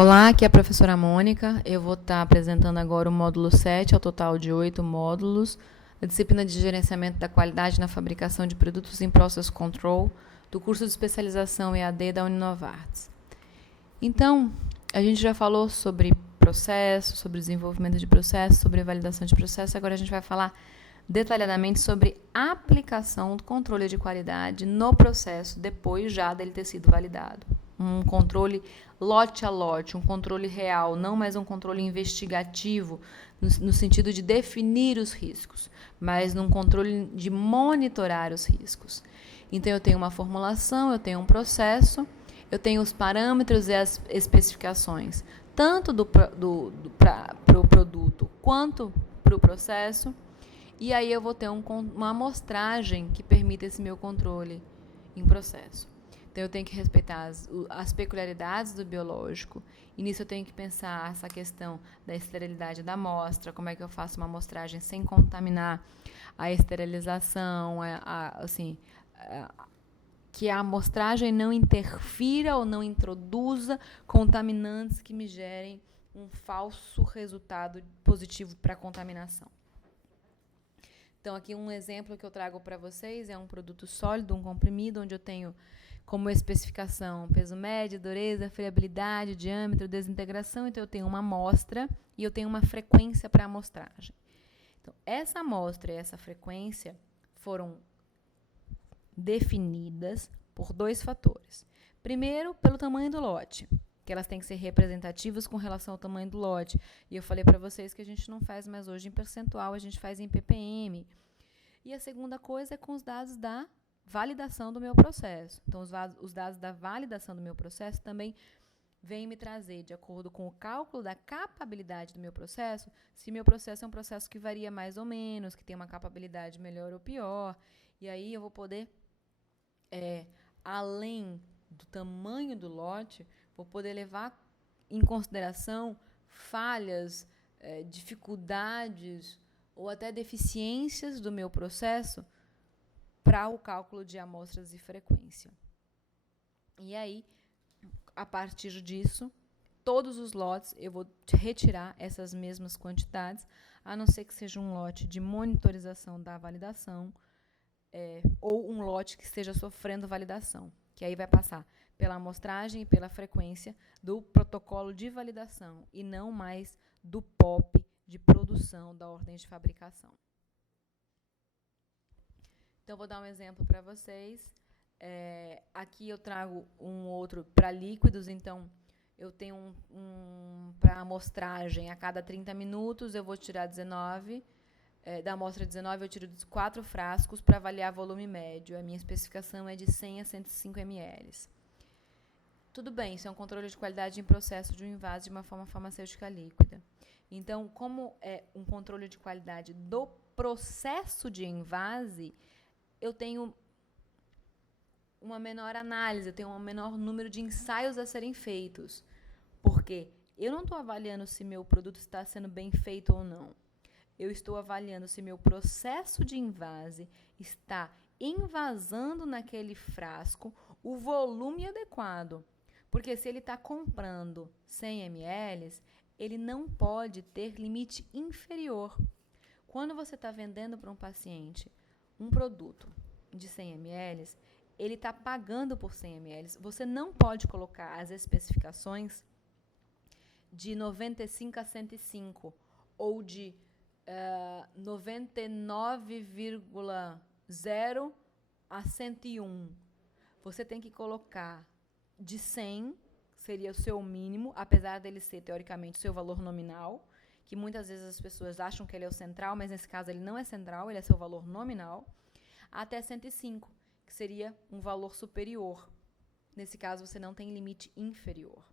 Olá, aqui é a professora Mônica. Eu vou estar apresentando agora o módulo 7, ao total de 8 módulos, da disciplina de gerenciamento da qualidade na fabricação de produtos em Process Control, do curso de especialização EAD da Uninovartis. Então, a gente já falou sobre processo, sobre desenvolvimento de processo, sobre validação de processo. Agora a gente vai falar detalhadamente sobre a aplicação do controle de qualidade no processo, depois já dele ter sido validado. Um controle lote a lote, um controle real, não mais um controle investigativo, no sentido de definir os riscos, mas num controle de monitorar os riscos. Então, eu tenho uma formulação, eu tenho um processo, eu tenho os parâmetros e as especificações, tanto para o produto quanto para o processo, e aí eu vou ter uma amostragem que permita esse meu controle em processo. Então, eu tenho que respeitar as peculiaridades do biológico. E nisso eu tenho que pensar essa questão da esterilidade da amostra, como é que eu faço uma amostragem sem contaminar a esterilização, que a amostragem não interfira ou não introduza contaminantes que me gerem um falso resultado positivo para a contaminação. Então, aqui um exemplo que eu trago para vocês é um produto sólido, um comprimido, onde eu tenho como especificação peso médio, dureza, friabilidade, diâmetro, desintegração. Então, eu tenho uma amostra e eu tenho uma frequência para a amostragem. Então, essa amostra e essa frequência foram definidas por dois fatores. Primeiro, pelo tamanho do lote, que elas têm que ser representativas com relação ao tamanho do lote. E eu falei para vocês que a gente não faz mais hoje em percentual, a gente faz em ppm. E a segunda coisa é com os dados da validação do meu processo. Então, os dados da validação do meu processo também vêm me trazer, de acordo com o cálculo da capabilidade do meu processo, se meu processo é um processo que varia mais ou menos, que tem uma capabilidade melhor ou pior. E aí eu vou poder, além do tamanho do lote, vou poder levar em consideração falhas, dificuldades ou até deficiências do meu processo para o cálculo de amostras e frequência. E aí, a partir disso, todos os lotes eu vou retirar essas mesmas quantidades, a não ser que seja um lote de monitorização da validação, ou um lote que esteja sofrendo validação, que aí vai passar pela amostragem e pela frequência do protocolo de validação e não mais do POP de produção da ordem de fabricação. Então, vou dar um exemplo para vocês. Aqui eu trago um outro para líquidos, então eu tenho para amostragem a cada 30 minutos, eu vou tirar 19. Da amostra 19, eu tiro 4 frascos para avaliar volume médio. A minha especificação é de 100 a 105 ml. Tudo bem, isso é um controle de qualidade em processo de um invase de uma forma farmacêutica líquida. Então, como é um controle de qualidade do processo de invase, eu tenho uma menor análise, eu tenho um menor número de ensaios a serem feitos. Porque eu não estou avaliando se meu produto está sendo bem feito ou não. Eu estou avaliando se meu processo de invase está envasando naquele frasco o volume adequado. Porque se ele está comprando 100 ml, ele não pode ter limite inferior. Quando você está vendendo para um paciente um produto de 100 ml, ele está pagando por 100 ml. Você não pode colocar as especificações de 95 a 105 ou de 99,0 a 101. Você tem que colocar de 100, seria o seu mínimo, apesar dele ser, teoricamente, o seu valor nominal, que muitas vezes as pessoas acham que ele é o central, mas nesse caso ele não é central, ele é seu valor nominal, até 105, que seria um valor superior. Nesse caso, você não tem limite inferior.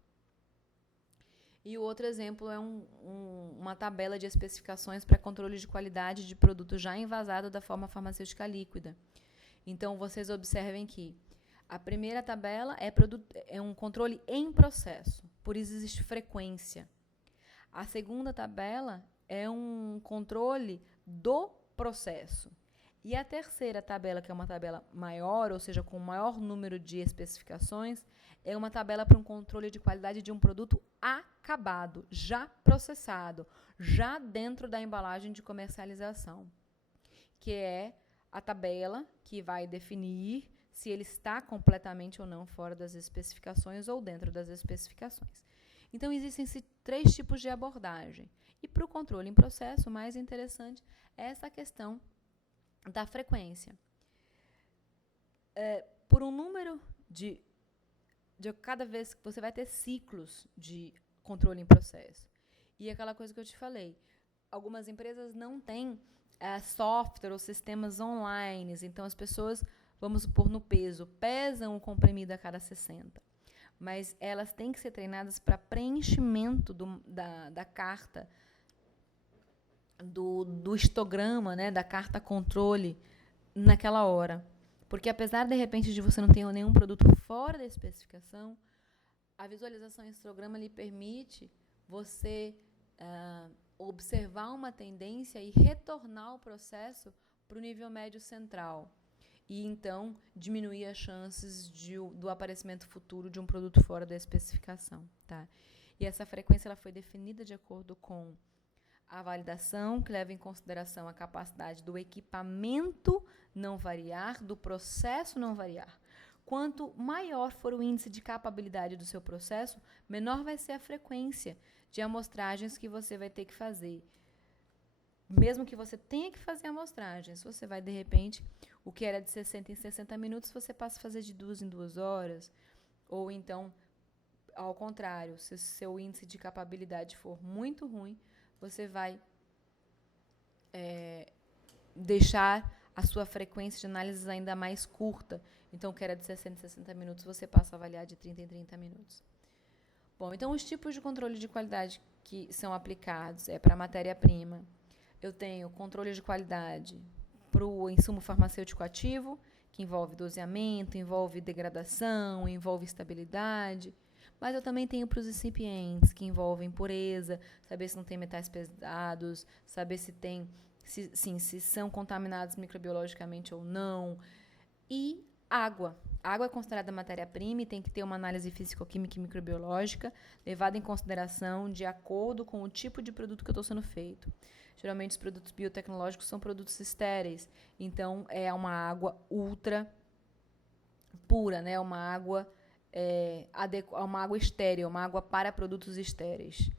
E o outro exemplo é uma tabela de especificações para controle de qualidade de produto já envasado da forma farmacêutica líquida. Então, vocês observem que a primeira tabela é um controle em processo, por isso existe frequência. A segunda tabela é um controle do processo. E a terceira tabela, que é uma tabela maior, ou seja, com maior número de especificações, é uma tabela para um controle de qualidade de um produto acabado, já processado, já dentro da embalagem de comercialização, que é a tabela que vai definir se ele está completamente ou não fora das especificações ou dentro das especificações. Então, existem 3 tipos de abordagem. E para o controle em processo, o mais interessante é essa questão da frequência. Por um número de cada vez que você vai ter ciclos de controle em processo. E aquela coisa que eu te falei, algumas empresas não têm software ou sistemas online, então as pessoas, vamos supor, no peso, pesam o comprimido a cada 60. Mas elas têm que ser treinadas para preenchimento da carta, do histograma, né, da carta controle naquela hora. Porque apesar, de repente, de você não ter nenhum produto fora da especificação, a visualização em histograma lhe permite você observar uma tendência e retornar o processo para o nível médio central. E, então, diminuir as chances do aparecimento futuro de um produto fora da especificação. Tá? E essa frequência ela foi definida de acordo com a validação, que leva em consideração a capacidade do equipamento não variar, do processo não variar. Quanto maior for o índice de capabilidade do seu processo, menor vai ser a frequência de amostragens que você vai ter que fazer. Mesmo que você tenha que fazer amostragens, você vai, de repente, o que era de 60 em 60 minutos, você passa a fazer de 2 em 2 horas. Ou então, ao contrário, se o seu índice de capabilidade for muito ruim, você vai deixar a sua frequência de análises ainda mais curta. Então, o que era de 60 em 60 minutos, você passa a avaliar de 30 em 30 minutos. Bom, então, os tipos de controle de qualidade que são aplicados para a matéria-prima. Eu tenho controle de qualidade para o insumo farmacêutico ativo, que envolve doseamento, envolve degradação, envolve estabilidade. Mas eu também tenho para os recipientes, que envolvem pureza, saber se não tem metais pesados, saber se são contaminados microbiologicamente ou não. E água. A água é considerada matéria-prima e tem que ter uma análise físico-química e microbiológica levada em consideração de acordo com o tipo de produto que eu estou sendo feito. Geralmente, os produtos biotecnológicos são produtos estéreis. Então, é uma água ultra pura, né? Uma água estéril, uma água para produtos estéreis.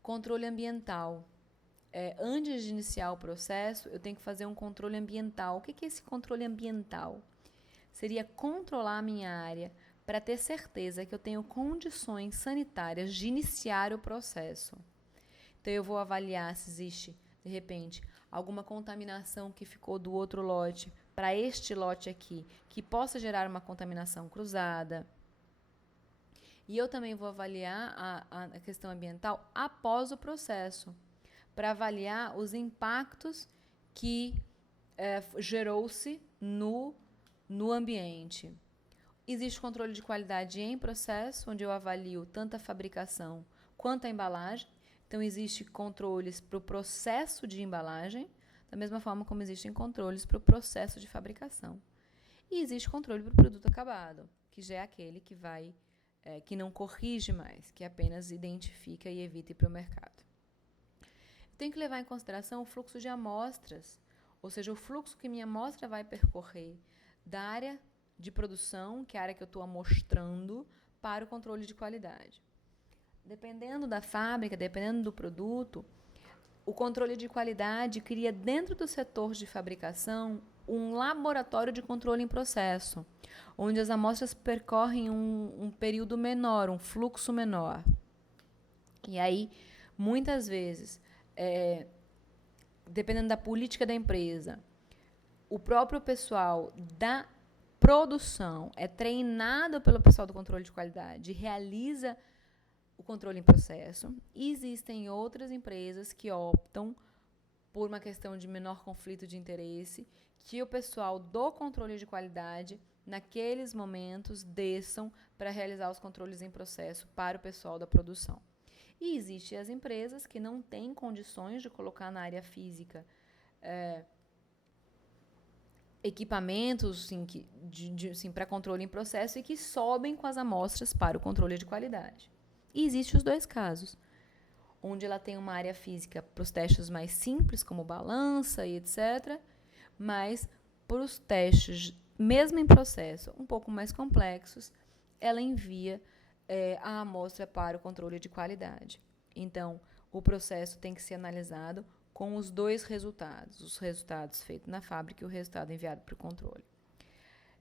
Controle ambiental. Antes de iniciar o processo, eu tenho que fazer um controle ambiental. O que é esse controle ambiental? Seria controlar a minha área para ter certeza que eu tenho condições sanitárias de iniciar o processo. Então, eu vou avaliar se existe, de repente, alguma contaminação que ficou do outro lote para este lote aqui, que possa gerar uma contaminação cruzada. E eu também vou avaliar a questão ambiental após o processo, para avaliar os impactos que gerou-se no ambiente. Existe controle de qualidade em processo, onde eu avalio tanto a fabricação quanto a embalagem. Então, existem controles para o processo de embalagem, da mesma forma como existem controles para o processo de fabricação. E existe controle para o produto acabado, que já é aquele que não corrige mais, que apenas identifica e evita ir para o mercado. Tenho que levar em consideração o fluxo de amostras, ou seja, o fluxo que minha amostra vai percorrer da área de produção, que é a área que eu estou amostrando, para o controle de qualidade. Dependendo da fábrica, dependendo do produto, o controle de qualidade cria dentro do setor de fabricação um laboratório de controle em processo, onde as amostras percorrem um período menor, um fluxo menor. E aí, muitas vezes, dependendo da política da empresa, o próprio pessoal da produção é treinado pelo pessoal do controle de qualidade, realiza o controle em processo. E existem outras empresas que optam por uma questão de menor conflito de interesse, que o pessoal do controle de qualidade, naqueles momentos, desçam para realizar os controles em processo para o pessoal da produção. E existem as empresas que não têm condições de colocar na área física equipamentos assim, para controle em processo e que sobem com as amostras para o controle de qualidade. E existem os dois casos, onde ela tem uma área física para os testes mais simples, como balança e etc., mas para os testes, mesmo em processo, um pouco mais complexos, ela envia a amostra para o controle de qualidade. Então, o processo tem que ser analisado com os dois resultados, os resultados feitos na fábrica e o resultado enviado para o controle.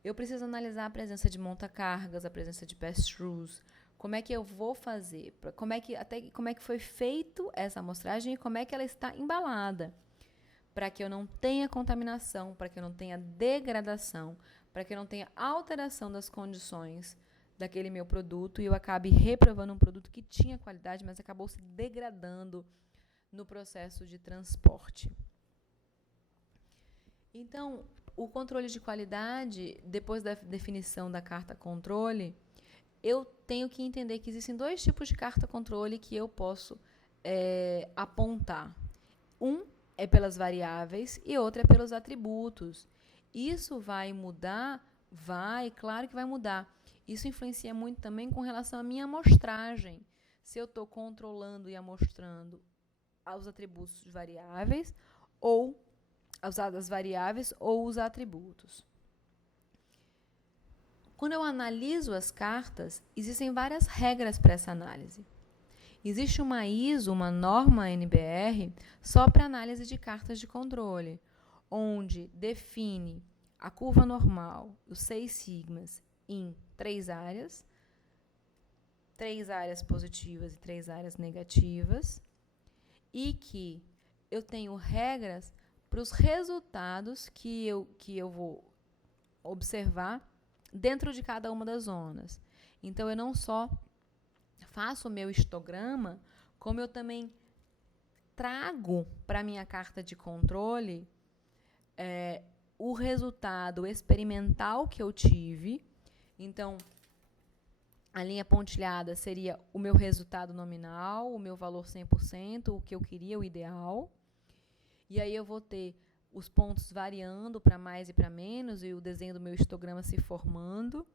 Eu preciso analisar a presença de monta-cargas, a presença de pass-throughs, como é que eu vou fazer, como é que foi feito essa amostragem e como é que ela está embalada, para que eu não tenha contaminação, para que eu não tenha degradação, para que eu não tenha alteração das condições daquele meu produto e eu acabe reprovando um produto que tinha qualidade, mas acabou se degradando no processo de transporte. Então, o controle de qualidade, depois da definição da carta controle, eu tenho que entender que existem dois tipos de carta controle que eu posso apontar. Um é pelas variáveis e outro é pelos atributos. Isso vai mudar? Vai, claro que vai mudar. Isso influencia muito também com relação à minha amostragem. Se eu estou controlando e amostrando aos atributos variáveis ou as variáveis ou os atributos. Quando eu analiso as cartas, existem várias regras para essa análise. Existe uma ISO, uma norma NBR, só para análise de cartas de controle, onde define a curva normal, os 6 sigmas, em 3 áreas positivas e 3 áreas negativas, e que eu tenho regras para os resultados que eu vou observar dentro de cada uma das zonas. Então, eu não só faço o meu histograma, como eu também trago para a minha carta de controle o resultado experimental que eu tive. Então, a linha pontilhada seria o meu resultado nominal, o meu valor 100%, o que eu queria, o ideal. E aí eu vou ter os pontos variando para mais e para menos e o desenho do meu histograma se formando.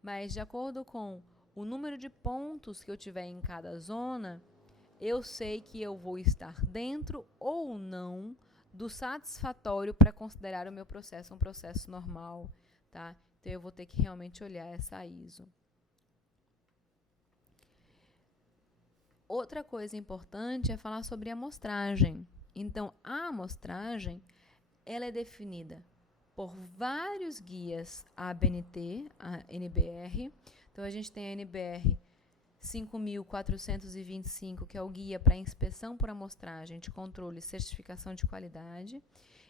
Mas, de acordo com o número de pontos que eu tiver em cada zona, eu sei que eu vou estar dentro ou não do satisfatório para considerar o meu processo um processo normal, tá? Então, eu vou ter que realmente olhar essa ISO. Outra coisa importante é falar sobre a amostragem. Então, a amostragem, ela é definida por vários guias ABNT, a NBR. Então, a gente tem a NBR 5.425, que é o guia para inspeção por amostragem de controle e certificação de qualidade.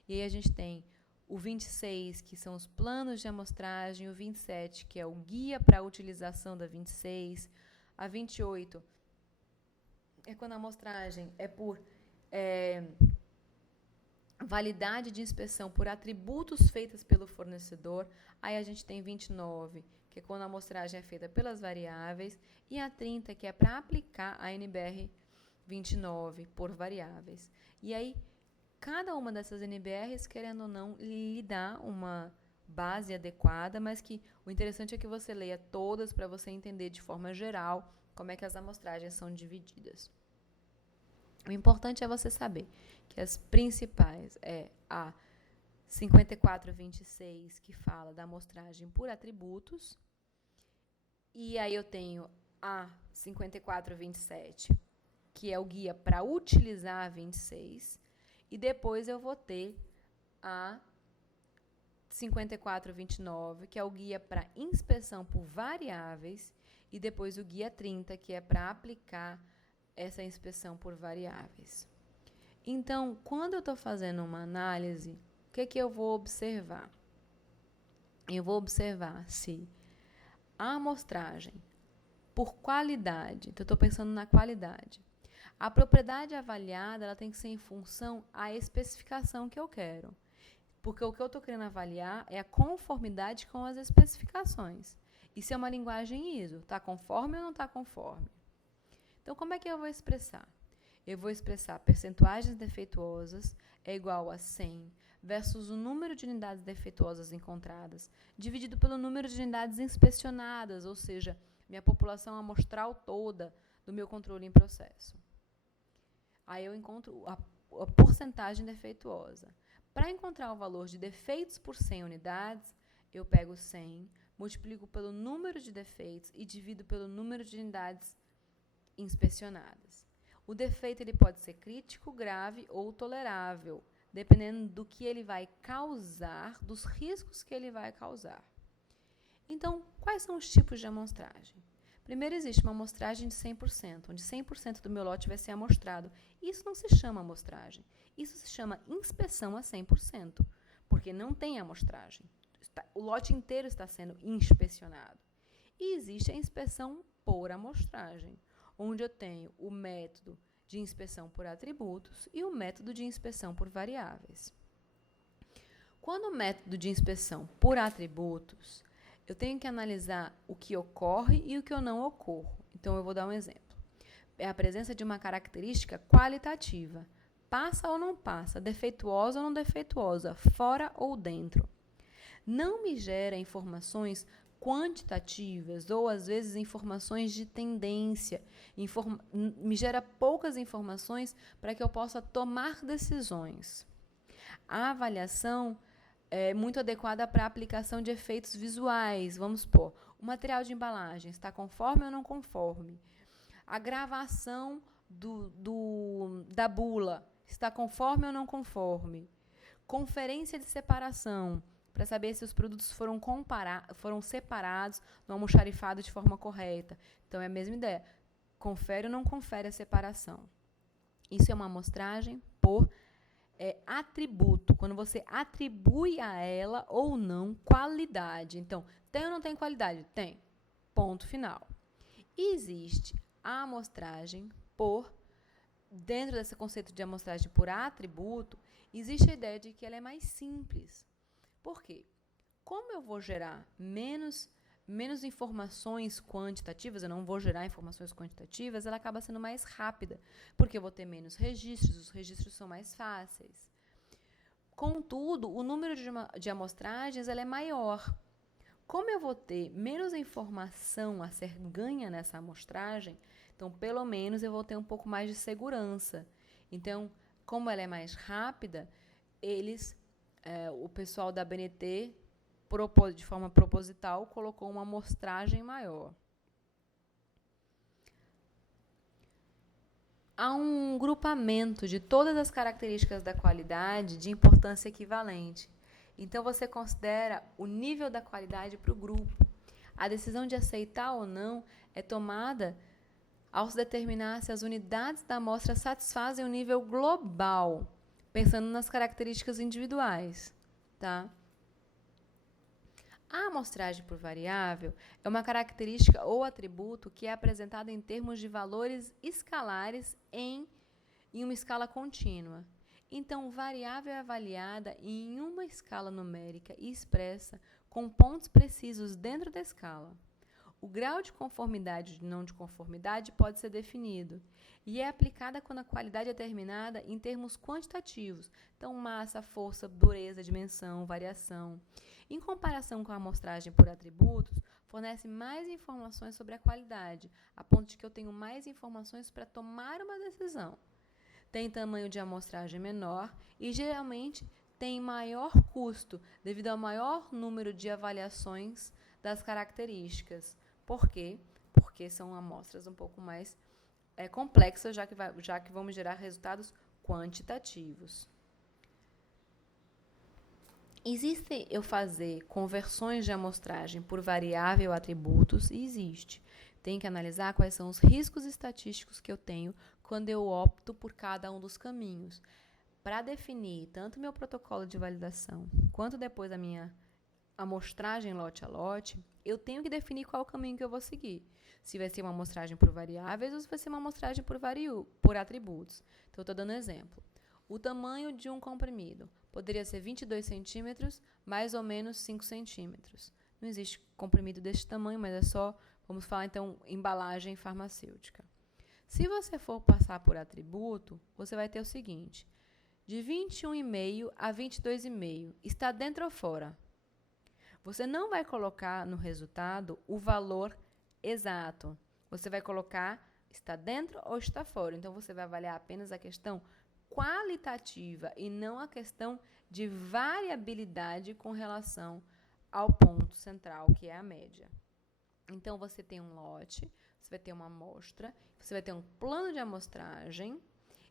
E aí a gente tem o 26, que são os planos de amostragem, o 27, que é o guia para a utilização da 26, a 28 é quando a amostragem é por validade de inspeção por atributos feitos pelo fornecedor. Aí a gente tem 29, que é quando a amostragem é feita pelas variáveis, e a 30, que é para aplicar a NBR 29 por variáveis. E aí, cada uma dessas NBRs, querendo ou não, lhe dá uma base adequada, mas que o interessante é que você leia todas para você entender de forma geral como é que as amostragens são divididas. O importante é você saber que as principais é a 5426, que fala da amostragem por atributos, e aí eu tenho a 5427, que é o guia para utilizar a 26, e depois eu vou ter a 5429, que é o guia para inspeção por variáveis, e depois o guia 30, que é para aplicar essa inspeção por variáveis. Então, quando eu estou fazendo uma análise, o que eu vou observar? Eu vou observar se a amostragem, por qualidade, então eu estou pensando na qualidade, a propriedade avaliada ela tem que ser em função à especificação que eu quero. Porque o que eu estou querendo avaliar é a conformidade com as especificações. Isso é uma linguagem ISO. Está conforme ou não está conforme? Então, como é que eu vou expressar? eu vou expressar percentuagens defeituosas é igual a 100 versus o número de unidades defeituosas encontradas, dividido pelo número de unidades inspecionadas, ou seja, minha população amostral toda do meu controle em processo. Aí eu encontro a porcentagem defeituosa. Para encontrar o valor de defeitos por 100 unidades, eu pego 100, multiplico pelo número de defeitos e divido pelo número de unidades inspecionadas. O defeito ele pode ser crítico, grave ou tolerável, dependendo do que ele vai causar, dos riscos que ele vai causar. Então, quais são os tipos de amostragem? Primeiro, existe uma amostragem de 100%, onde 100% do meu lote vai ser amostrado. Isso não se chama amostragem. Isso se chama inspeção a 100%, porque não tem amostragem. O lote inteiro está sendo inspecionado. E existe a inspeção por amostragem, onde eu tenho o método de inspeção por atributos e o método de inspeção por variáveis. Quando o método de inspeção por atributos, eu tenho que analisar o que ocorre e o que eu não ocorro. Então, eu vou dar um exemplo. É a presença de uma característica qualitativa. Passa ou não passa, defeituosa ou não defeituosa, fora ou dentro. Não me gera informações quantitativas ou, às vezes, informações de tendência. Me gera poucas informações para que eu possa tomar decisões. A avaliação é muito adequada para a aplicação de efeitos visuais. Vamos supor, o material de embalagem está conforme ou não conforme? A gravação da bula está conforme ou não conforme? Conferência de separação, para saber se os produtos foram separados no almoxarifado de forma correta. Então, é a mesma ideia. Confere ou não confere a separação? Isso é uma amostragem por atributo, quando você atribui a ela ou não qualidade. Então, tem ou não tem qualidade? Tem. Ponto final. E existe a amostragem por, dentro desse conceito de amostragem por atributo, existe a ideia de que ela é mais simples. Por quê? Como eu vou gerar menos informações quantitativas, eu não vou gerar informações quantitativas, ela acaba sendo mais rápida, porque eu vou ter menos registros, os registros são mais fáceis. Contudo, o número de amostragens ela é maior. Como eu vou ter menos informação a ser ganha nessa amostragem, então, pelo menos, eu vou ter um pouco mais de segurança. Então, como ela é mais rápida, o pessoal da ABNT, de forma proposital, colocou uma amostragem maior. Há um grupamento de todas as características da qualidade de importância equivalente. Então, você considera o nível da qualidade para o grupo. A decisão de aceitar ou não é tomada ao se determinar se as unidades da amostra satisfazem o nível global, pensando nas características individuais. Tá? A amostragem por variável é uma característica ou atributo que é apresentada em termos de valores escalares em uma escala contínua. Então, variável é avaliada em uma escala numérica e expressa com pontos precisos dentro da escala. O grau de conformidade ou de não de conformidade pode ser definido e é aplicada quando a qualidade é determinada em termos quantitativos, então massa, força, dureza, dimensão, variação. Em comparação com a amostragem por atributos, fornece mais informações sobre a qualidade, a ponto de que eu tenho mais informações para tomar uma decisão. Tem tamanho de amostragem menor e, geralmente, tem maior custo devido ao maior número de avaliações das características. Por quê? Porque são amostras um pouco mais complexas, já que vamos gerar resultados quantitativos. Existe eu fazer conversões de amostragem por variável atributos? Existe. Tem que analisar quais são os riscos estatísticos que eu tenho quando eu opto por cada um dos caminhos. Para definir tanto meu protocolo de validação, quanto depois a minha amostragem lote a lote, eu tenho que definir qual o caminho que eu vou seguir. Se vai ser uma amostragem por variáveis ou se vai ser uma amostragem por atributos. Então, eu estou dando exemplo. O tamanho de um comprimido poderia ser 22 centímetros, mais ou menos 5 centímetros. Não existe comprimido desse tamanho, mas é só, vamos falar então, embalagem farmacêutica. Se você for passar por atributo, você vai ter o seguinte: de 21,5 a 22,5, está dentro ou fora? Você não vai colocar no resultado o valor exato. Você vai colocar está dentro ou está fora. Então, você vai avaliar apenas a questão qualitativa e não a questão de variabilidade com relação ao ponto central, que é a média. Então, você tem um lote, você vai ter uma amostra, você vai ter um plano de amostragem,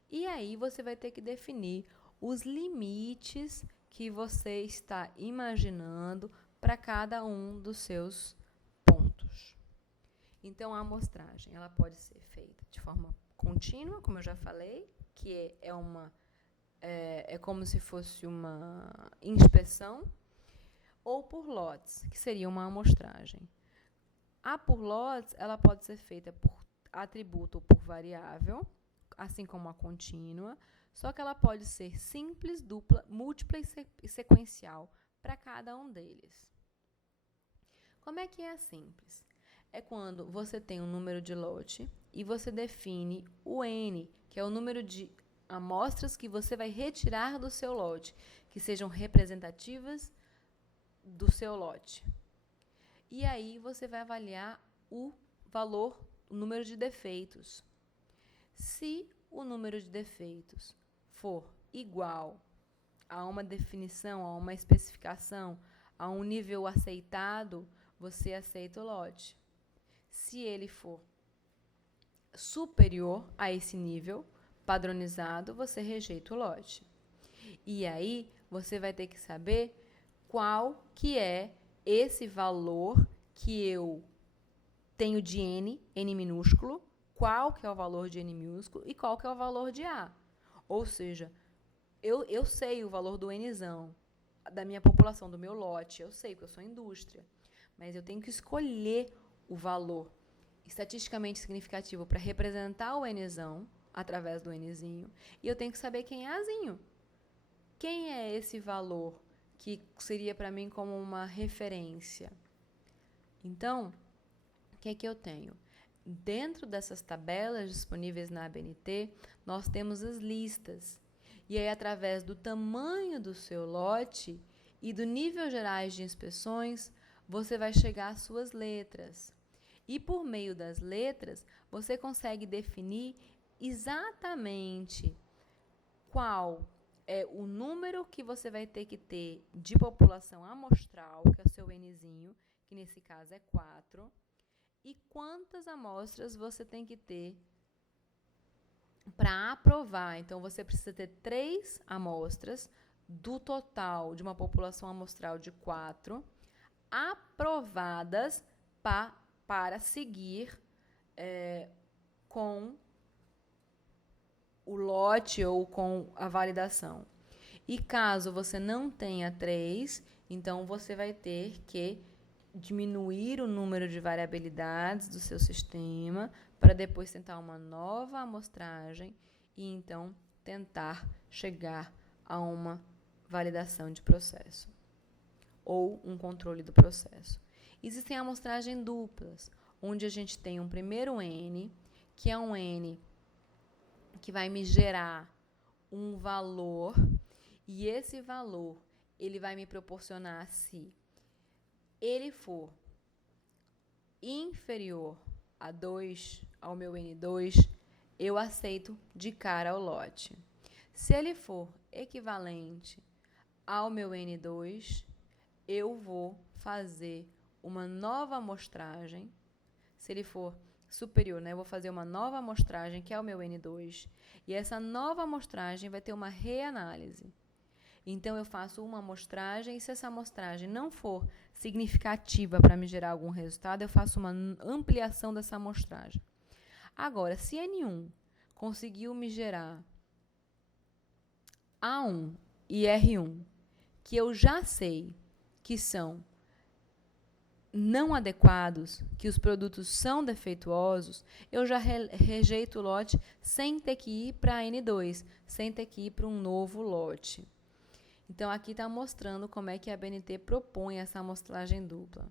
e aí você vai ter que definir os limites que você está imaginando para cada um dos seus pontos. Então, a amostragem ela pode ser feita de forma contínua, como eu já falei, que é como se fosse uma inspeção, ou por lotes, que seria uma amostragem. A por lotes, ela pode ser feita por atributo ou por variável, assim como a contínua, só que ela pode ser simples, dupla, múltipla e sequencial para cada um deles. Como é que é a simples? É quando você tem um número de lote e você define o N, que é o número de amostras que você vai retirar do seu lote, que sejam representativas do seu lote. E aí você vai avaliar o valor, o número de defeitos. Se o número de defeitos for igual a uma definição, a uma especificação, a um nível aceitado, você aceita o lote. Se ele for superior a esse nível padronizado, você rejeita o lote. E aí você vai ter que saber qual que é esse valor que eu tenho de N minúsculo, qual que é o valor de N minúsculo e qual que é o valor de A. Ou seja, eu sei o valor do Nzão, da minha população, do meu lote, eu sei, porque eu sou indústria. Mas eu tenho que escolher o valor estatisticamente significativo para representar o Nzão, através do Nzinho, e eu tenho que saber quem é Azinho. Quem é esse valor que seria para mim como uma referência? Então, o que é que eu tenho? Dentro dessas tabelas disponíveis na ABNT, nós temos as listas. E aí, através do tamanho do seu lote e do nível gerais de inspeções, você vai chegar às suas letras. E por meio das letras, você consegue definir exatamente qual é o número que você vai ter que ter de população amostral, que é o seu Nzinho, que nesse caso é 4, e quantas amostras você tem que ter para aprovar. Então, você precisa ter 3 amostras do total de uma população amostral de 4 aprovadas para seguir com o lote ou com a validação. E caso você não tenha 3, então você vai ter que diminuir o número de variabilidades do seu sistema para depois tentar uma nova amostragem e então tentar chegar a uma validação de processo ou um controle do processo. Existem amostragens duplas, onde a gente tem um primeiro N, que é um N que vai me gerar um valor, e esse valor ele vai me proporcionar, se ele for inferior a 2, ao meu N2, eu aceito de cara o lote. Se ele for equivalente ao meu N2, eu vou fazer uma nova amostragem. Se ele for superior, eu vou fazer uma nova amostragem, que é o meu N2, e essa nova amostragem vai ter uma reanálise. Então, eu faço uma amostragem, e se essa amostragem não for significativa para me gerar algum resultado, eu faço uma ampliação dessa amostragem. Agora, se N1 conseguiu me gerar A1 e R1, que eu já sei que são não adequados, que os produtos são defeituosos, eu já rejeito o lote sem ter que ir para N2, sem ter que ir para um novo lote. Então, aqui está mostrando como é que a ABNT propõe essa amostragem dupla.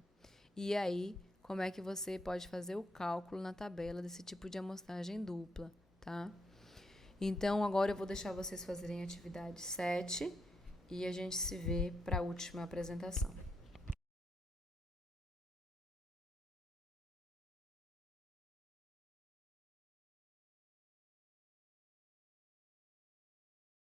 E aí, como é que você pode fazer o cálculo na tabela desse tipo de amostragem dupla, tá? Então, agora eu vou deixar vocês fazerem a atividade 7 e a gente se vê para a última apresentação.